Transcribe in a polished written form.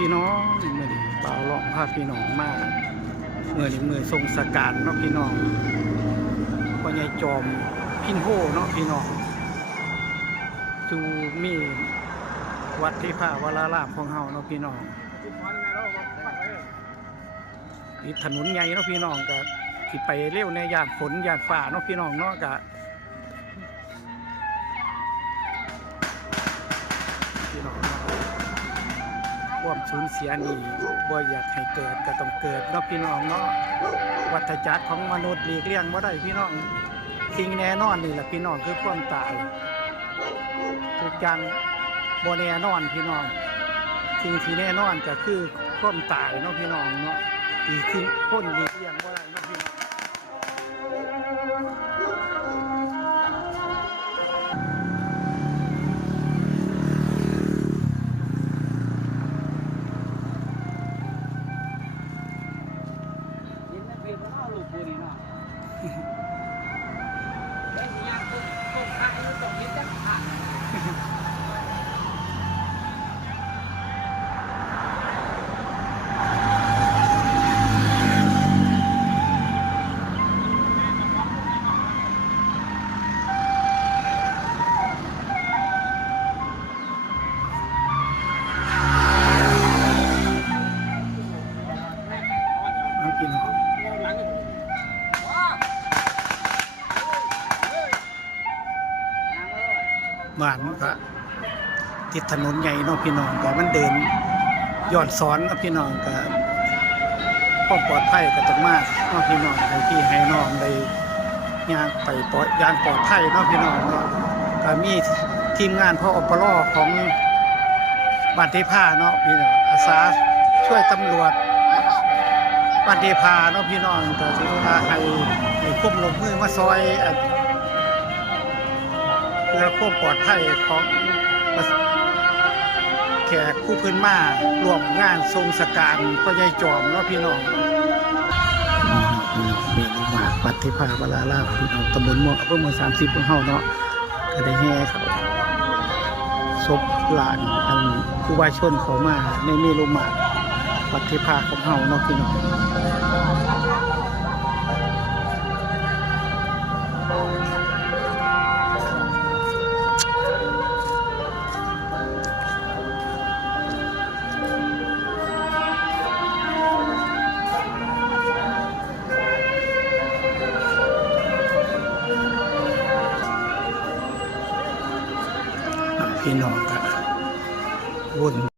พี่น้องมือนี้บ่าวร้องพาพี่น้องมามือนี้มือทรงสการเนาะพี่น้องพ่อใหญ่จอมพินโฮเนาะพี่น้องจูมีวัดที่พระวรารามของเฮาเนาะพี่น้องนี่ถนนใหญ่เนาะพี่น้องก็ที่ไปเร็วในย่านฝนย่านฟ้าเนาะพี่น้องเนาะก็พี่น้องความสูญเสียนี่บ่อยากให้เกิดก็ต้องเกิดเนาะพี่น้องเนาะวัฏจักรของมนุษย์หลีกเลี่ยงบ่ได้พี่น้องสิ่งแน่นอนนี่แหละพี่น้องคือความตายทุกอย่างบ่แน่นอนพี่น้องสิ่งที่แน่นอนก็คือความตายเนาะพี่น้องเนาะอีกสิ่งคนหลีกเลี่ยงบ่ได้เนาะพี่น้องพี่น้องบ้านก็ติดถนนใหญ่เนาะพี่น้องก็มันเดินย้อนสอนเนาะพี่น้องก็ความปลอดภัยก็ต้องมากเนาะพี่น้องให้พี่ให้น้องได้ย่างไปย่างปลอดภัยเนาะพี่น้องเนาะก็มีทีมงานพอปลของบ้านเทพาเนาะพี่น้องอาสาช่วยตำรวจบ้านเทพาเนาะพี่น้องก็ถือว่าให้ควบลงมือมาซอยเพื่อความปลอดภัยของแขกผู้พื้นมารวมงานทรงสการพ่อใหญ่จอมเนาะพี่น้องเมนูหมากวัดเทพาวราลาพี่น้องตำบลม่วงอำเภอเมือง30ของเฮาเนาะก็ได้แห่เขาศพหลานอันผู้วายชนเขามาในเมนูหมากวัดเทพาของเฮาเนาะพี่น้องพี่น้องก็วุ่น